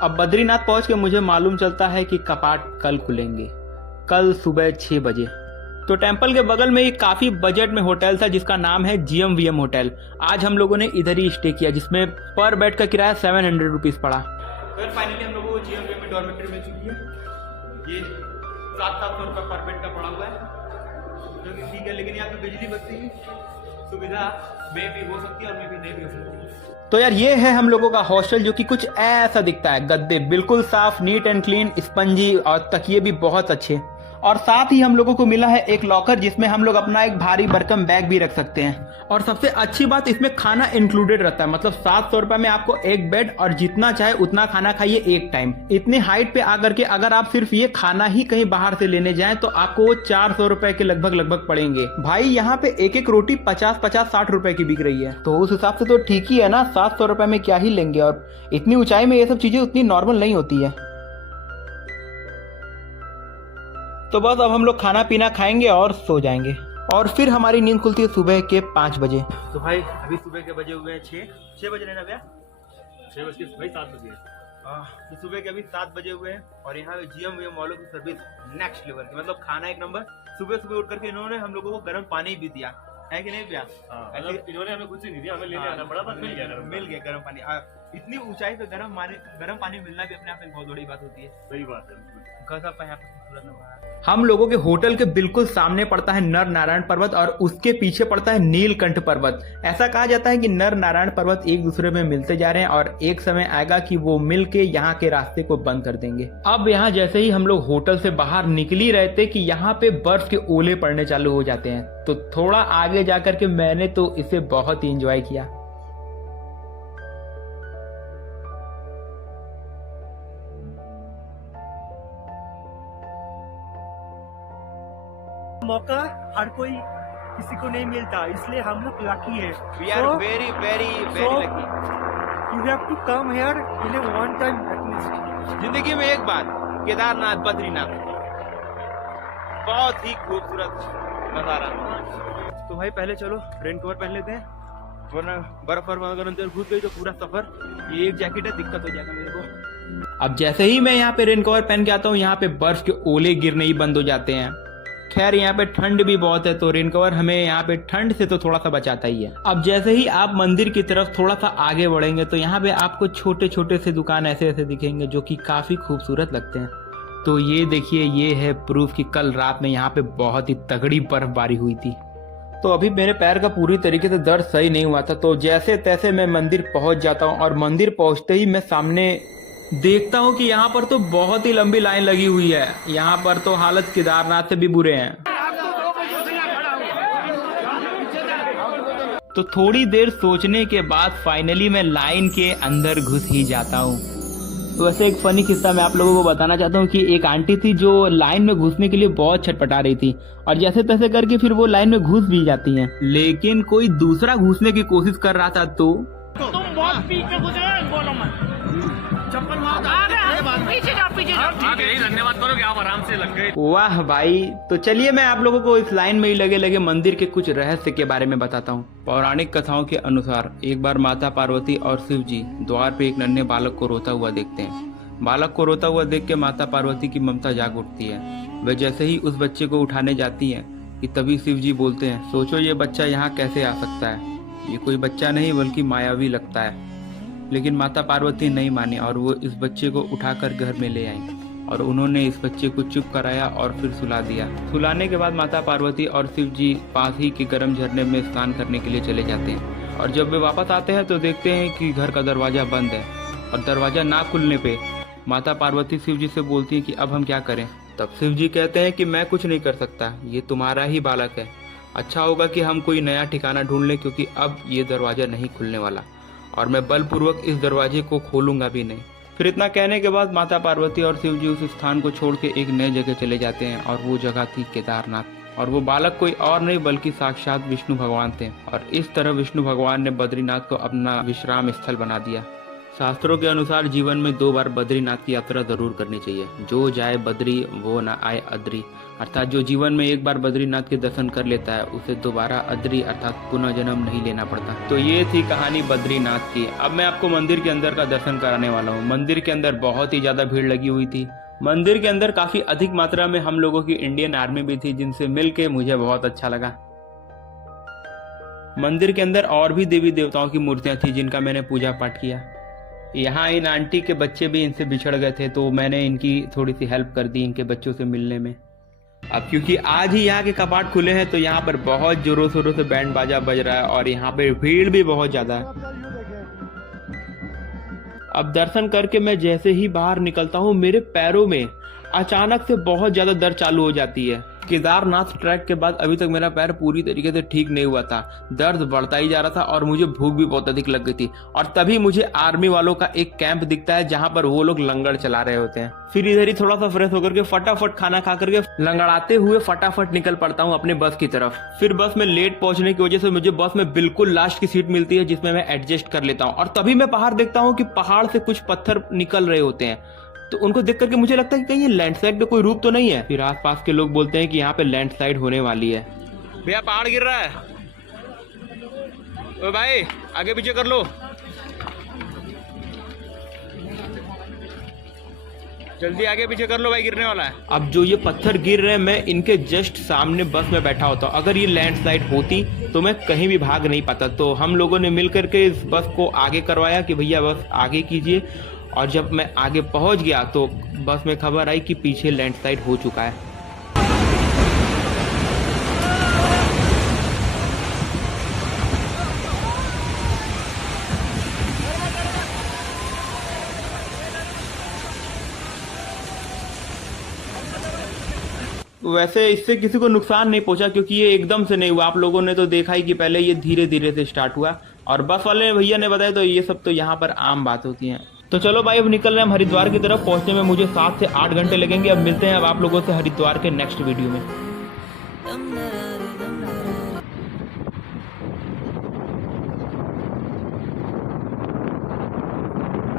अब बद्रीनाथ पहुंच के मुझे मालूम चलता है कि कपाट कल खुलेंगे, कल सुबह 6 बजे। तो टेंपल के बगल में एक काफी बजट में होटल था जिसका नाम है GMVM होटल। आज हम लोगों ने इधर ही स्टे किया, जिसमें पर बेड का किराया 700 रुपीज पड़ा। फिर फाइनली हम लोगों को GMVM में डॉर्मेटरी मिल चुकी है। ये 700 रुपये पर बेड का पड़ा हुआ है, जो कि ठीक है, लेकिन यहाँ पे बिजली बत्ती की सुविधा में भी हो सकती है और में भी नहीं भी हो सकती। तो यार ये है हम लोगों का हॉस्टल, जो कि कुछ ऐसा दिखता है। गद्दे बिल्कुल साफ, नीट एंड क्लीन, स्पंजी, और तकिए भी बहुत अच्छे। और साथ ही हम लोगों को मिला है एक लॉकर, जिसमें हम लोग अपना एक भारी भरकम बैग भी रख सकते हैं। और सबसे अच्छी बात, इसमें खाना इंक्लूडेड रहता है। मतलब 700 रुपए में आपको एक बेड और जितना चाहे उतना खाना खाइए एक टाइम। इतनी हाइट पे आकर के अगर आप सिर्फ ये खाना ही कहीं बाहर से लेने जाएं तो आपको वो 400 रुपए के लगभग पड़ेंगे। भाई यहाँ पे एक एक रोटी 50-60 रुपए की बिक रही है, तो उस हिसाब से तो ठीक ही है ना। 700 रुपए में क्या ही लेंगे, और इतनी ऊंचाई में ये सब चीजें उतनी नॉर्मल नहीं होती है। तो बस अब हम लोग खाना पीना खाएंगे और सो जाएंगे, और फिर हमारी नींद खुलती है सुबह के 5 बजे। तो भाई अभी सुबह के बजे हुए हैं 6 बज रहे ना भैया, 6 बज के भाई 7 बजे। तो सुबह के अभी 7 बजे हुए हैं, और यहाँ पे GMVM वालों की सर्विस नेक्स्ट लेवल की। मतलब खाना एक नंबर। सुबह उठ करके इन्होंने हम लोगों को गर्म पानी भी दिया है कि नहीं भैया? इन्होंने हमें कुछ नहीं दिया, हमें लेने आना पड़ा, बस मिल गया गर्म पानी। इतनी ऊंचाई पे गर्म पानी मिलना भी अपने आप में बहुत बड़ी बात होती है। सही बात है। हम लोगों के होटल के बिल्कुल सामने पड़ता है नर नारायण पर्वत, और उसके पीछे पड़ता है नीलकंठ पर्वत। ऐसा कहा जाता है कि नर नारायण पर्वत एक दूसरे में मिलते जा रहे हैं, और एक समय आएगा कि वो मिल के यहाँ के रास्ते को बंद कर देंगे। अब यहाँ जैसे ही हम लोग होटल से बाहर निकल ही रहे थे कि यहाँ पे बर्फ के ओले पड़ने चालू हो जाते हैं। तो थोड़ा आगे जाकर के मैंने तो इसे बहुत ही एंजॉय किया। मौका हर कोई किसी को नहीं मिलता, इसलिए हम लोग लकी है। We are very lucky. You have to come here in a one time at least. जिंदगी में एक बार केदारनाथ, बद्रीनाथ, बहुत ही खूबसूरत नजारा। तो भाई पहले चलो रेन कवर पहन लेते हैं, वरना बर्फ अगर अंदर घुस गई तो पूरा सफर। ये एक जैकेट है, दिक्कत हो जाएगा मेरे को। अब जैसे ही मैं यहाँ पे रेन कवर पहन के आता हूँ, यहाँ पे बर्फ के ओले गिरने ही बंद हो जाते हैं। खैर यहाँ पे ठंड भी बहुत है, तो रेन कवर हमें यहाँ पे ठंड से तो थोड़ा सा बचाता ही है। अब जैसे ही आप मंदिर की तरफ थोड़ा सा आगे बढ़ेंगे तो यहाँ पे आपको छोटे छोटे से दुकान ऐसे दिखेंगे, जो कि काफी खूबसूरत लगते हैं। तो ये देखिए, ये है प्रूफ कि कल रात में यहाँ पे बहुत ही तगड़ी बर्फबारी हुई थी। तो अभी मेरे पैर का पूरी तरीके से दर्द सही नहीं हुआ था, तो जैसे तैसे मैं मंदिर पहुंच जाता हूँ। और मंदिर पहुंचते ही मैं सामने देखता हूँ कि यहाँ पर तो बहुत ही लंबी लाइन लगी हुई है। यहाँ पर तो हालत केदारनाथ से भी बुरे हैं। तो थोड़ी देर सोचने के बाद फाइनली मैं लाइन के अंदर घुस ही जाता हूँ। तो वैसे एक फनी किस्सा मैं आप लोगों को बताना चाहता हूँ कि एक आंटी थी जो लाइन में घुसने के लिए बहुत छटपटा रही थी, और जैसे तैसे करके फिर वो लाइन में घुस भी जाती हैं। लेकिन कोई दूसरा घुसने की कोशिश कर रहा था, तो तुम बहुत पीछे घुसे, बोलो मत, चप्पल पीछे जाओ। धन्यवाद करो कि आप आराम से लग गए। वाह भाई। तो चलिए मैं आप लोगों को इस लाइन में ही लगे मंदिर के कुछ रहस्य के बारे में बताता हूँ। पौराणिक कथाओं के अनुसार एक बार माता पार्वती और शिव जी द्वार पे एक नन्हे बालक को रोता हुआ देखते हैं। बालक को रोता हुआ देख के माता पार्वती की ममता जाग उठती है। वे जैसे ही उस बच्चे को उठाने जाती हैं कि तभी शिव जी बोलते हैं, सोचो ये बच्चा यहाँ कैसे आ सकता है, ये कोई बच्चा नहीं बल्कि मायावी लगता है। लेकिन माता पार्वती नहीं मानी, और वो इस बच्चे को उठाकर घर में ले आई, और उन्होंने इस बच्चे को चुप कराया और फिर सुला दिया। सुलाने के बाद माता पार्वती और शिव जी पास ही के गर्म झरने में स्नान करने के लिए चले जाते हैं। और जब वे वापस आते हैं तो देखते हैं कि घर का दरवाजा बंद है, और दरवाजा ना खुलने पे माता पार्वती शिव जी से बोलती है कि अब हम क्या करें। तब शिव जी कहते हैं कि मैं कुछ नहीं कर सकता, ये तुम्हारा ही बालक है। अच्छा होगा कि हम कोई नया ठिकाना ढूंढ लें, क्योंकि अब ये दरवाजा नहीं खुलने वाला, और मैं बलपूर्वक इस दरवाजे को खोलूंगा भी नहीं। फिर इतना कहने के बाद माता पार्वती और शिव जी उस स्थान को छोड़ के एक नए जगह चले जाते हैं, और वो जगह थी केदारनाथ। और वो बालक कोई और नहीं बल्कि साक्षात विष्णु भगवान थे। और इस तरह विष्णु भगवान ने बद्रीनाथ को अपना विश्राम स्थल बना दिया। शास्त्रों के अनुसार जीवन में 2 बार बद्रीनाथ की यात्रा जरूर करनी चाहिए। जो जाए बद्री वो ना आए अद्री, अर्थात जो जीवन में एक बार बद्रीनाथ के दर्शन कर लेता है उसे दोबारा अद्री अर्थात पुनः जन्म नहीं लेना पड़ता। तो ये थी कहानी बद्रीनाथ की। अब मैं आपको मंदिर के अंदर का दर्शन कराने वाला हूँ। मंदिर के अंदर बहुत ही ज्यादा भीड़ लगी हुई थी। मंदिर के अंदर काफी अधिक मात्रा में हम लोगों की इंडियन आर्मी भी थी, जिनसे मिलके मुझे बहुत अच्छा लगा। मंदिर के अंदर और भी देवी देवताओं की मूर्तियां थी जिनका मैंने पूजा पाठ किया। यहाँ इन आंटी के बच्चे भी इनसे बिछड़ गए थे, तो मैंने इनकी थोड़ी सी हेल्प कर दी इनके बच्चों से मिलने में। अब क्योंकि आज ही यहाँ के कपाट खुले हैं तो यहाँ पर बहुत जोरों शोरों से बैंड बाजा बज रहा है और यहाँ पे भीड़ भी बहुत ज्यादा है। अब दर्शन करके मैं जैसे ही बाहर निकलता हूँ मेरे पैरों में अचानक से बहुत ज्यादा दर्द चालू हो जाती है। केदारनाथ ट्रैक के बाद अभी तक मेरा पैर पूरी तरीके से ठीक नहीं हुआ था। दर्द बढ़ता ही जा रहा था और मुझे भूख भी बहुत अधिक लग गई थी। और तभी मुझे आर्मी वालों का एक कैंप दिखता है जहां पर वो लोग लंगर चला रहे होते हैं। फिर इधर ही थोड़ा सा फ्रेश होकर के फटाफट खाना खा करके लंगड़ाते हुए फटाफट निकल पड़ता हूँ अपने बस की तरफ। फिर बस में लेट पहुंचने की वजह से मुझे बस में बिल्कुल लास्ट की सीट मिलती है जिसमें मैं एडजस्ट कर लेता हूँ। और तभी मैं बाहर देखता हूँ कि पहाड़ से कुछ पत्थर निकल रहे होते हैं, तो उनको देख करके मुझे लगता है कि कहीं ये लैंडस्लाइड का कोई रूप तो नहीं है। फिर आसपास के लोग बोलते हैं कि यहाँ पे लैंडस्लाइड होने वाली है। भैया पहाड़ गिर रहा है, ओ भाई आगे पीछे कर लो, जल्दी आगे पीछे कर लो भाई, गिरने वाला है। अब जो ये पत्थर गिर रहे हैं मैं इनके जस्ट सामने बस में बैठा होता हूँ। अगर ये लैंडस्लाइड होती तो मैं कहीं भी भाग नहीं पाता। तो हम लोगों ने मिल करके इस बस को आगे करवाया कि भैया बस आगे कीजिए। और जब मैं आगे पहुंच गया तो बस में खबर आई कि पीछे लैंडस्लाइड हो चुका है। वैसे इससे किसी को नुकसान नहीं पहुंचा क्योंकि ये एकदम से नहीं हुआ। आप लोगों ने तो देखा ही कि पहले ये धीरे धीरे से स्टार्ट हुआ और बस वाले भैया ने बताया, तो ये सब तो यहाँ पर आम बात होती है। तो चलो भाई अब निकल रहे हैं हम हरिद्वार की तरफ। पहुंचने में मुझे 7 से 8 घंटे लगेंगे। अब मिलते हैं अब आप लोगों से हरिद्वार के नेक्स्ट वीडियो में।